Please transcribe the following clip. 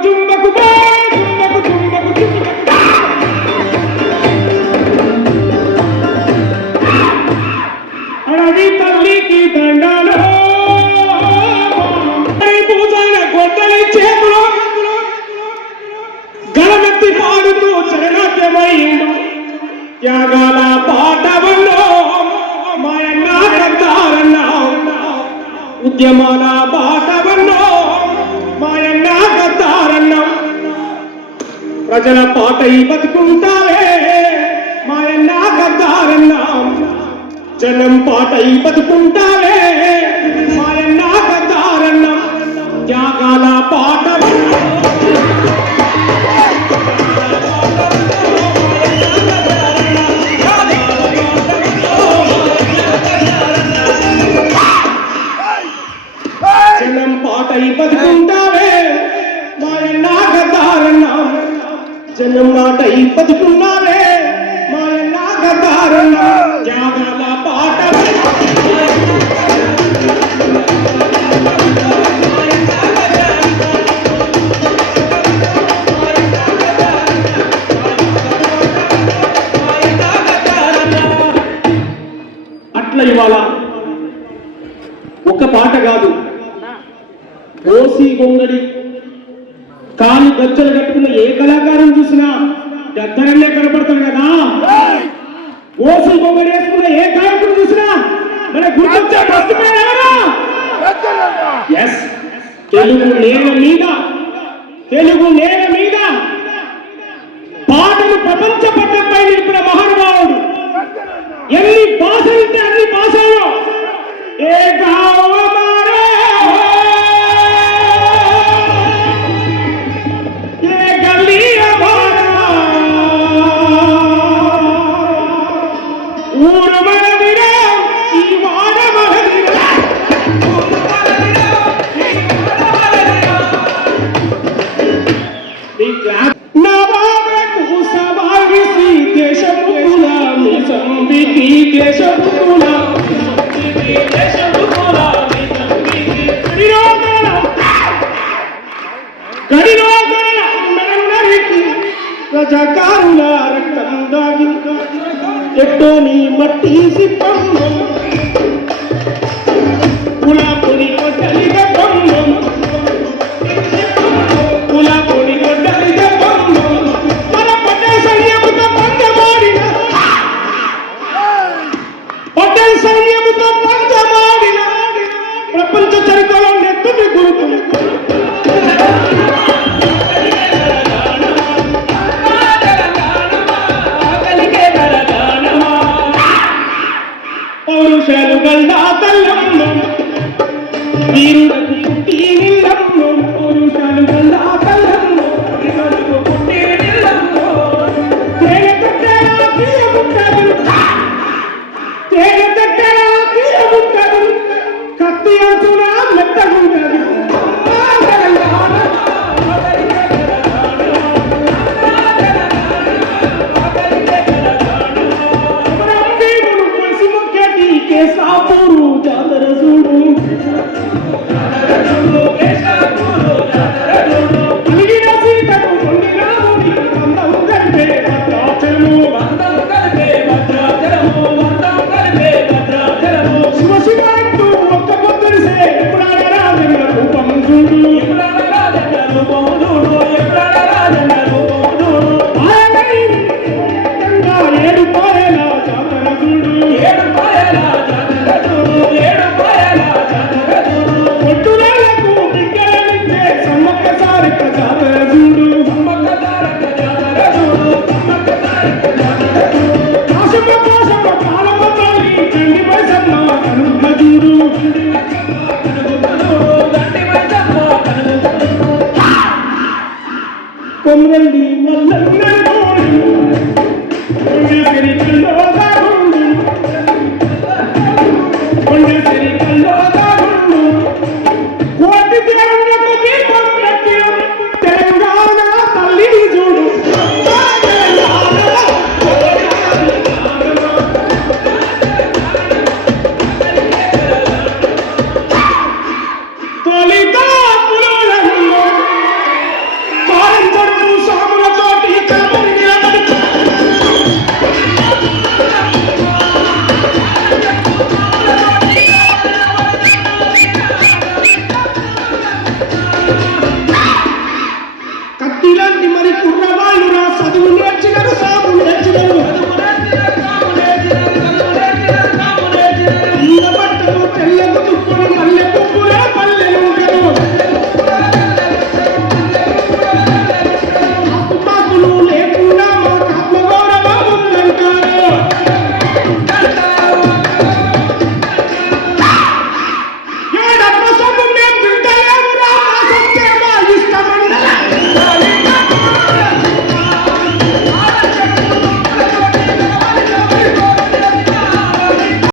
చుంబకు చుంబకు చుంబకు అడవి తల్లికి దండాలు పూజల గొడ్డలి చేతులు గలమెత్తి పాడుతూ చరణాట్యమైండు త్యాగాల పాటవల్లో మాయన్న కద్దారన్నా ఉద్యమాల పాటవల్లో మాయన్న కద్దారన్నా ప్రజల పాటై బతుకుంటారే మాయన్న కద్దారన్నా జనం పాటై బతుకుంటారే మాయన్న కద్దారన్నా త్యాగాల పాటవల్లో జనం పాటై బతుకుంటారే మాయన్న కద్దారన్నా జనం మాటై బతుకున్నారే మాయన్న కద్దారన్నా త్యాగాల పాట అట్లా ఇవాళ ఒక పాట కాదు ఓసి గొంగడి కాలు గజ్జలు కట్టుకున్న ఏ కళాకారం చూసినా గద్దరన్నే కనపడతాడు కదా ఓసి గొంగడి వేసుకున్న ఏ గాయకుడు చూసినా మన గుర్తొచ్చే తెలుగు నేల మీద పాటలు ప్రపంచ పట్టంపై నిలిపిన మహానుభావుడు ఎన్ని భాషలు ఉంటే అన్ని భాషల్లో ఏ రజకారుల రక్తం దాగి ఎట్టోని మట్టి సిప్పమ్మ పులాపుని కొట్టలిగ బొమ్మ పులాపుని కొట్టలిగ బొమ్మ మన పటేల్ సైన్యముతో పంచమాడిన పటేల్ సైన్యముతో పంచమాడిన ప్రపంచ చరిత్రలో నెత్తుని గురుతులు పౌరుషాలు గల్లా తల్లమ్మ వీరులకు పుట్టి నిల్లమ్మ పౌరుషాలు గల్లా తల్లమ్మ వీరులకు పుట్టి నిల్లమ్మ తేగ తట్టెలా తీయముంటదు తేగ తట్టెలా తీయముంటదు కత్తి అంచున మెత్తగుంటదు కేసాపూరు జాతర చూడు అలిగిన సీతకు కొన్ని రాముని అందం కలిపే భద్రాచలము శివ శివ అంటూ ఒక్క పొద్దునిసే ఎప్పుడాడ రాజన్న రూపం చూడు ఏడు పాయల జాతర చూడు పొట్టులకు బిడ్డలనిచ్చే సమ్మక్క సారక్క జాతర చూడు కాశమ్మ కోశమ్మ కాలమ్మ తల్లి చండి మైసమ్మ కనుక చూడు కొమ్రండి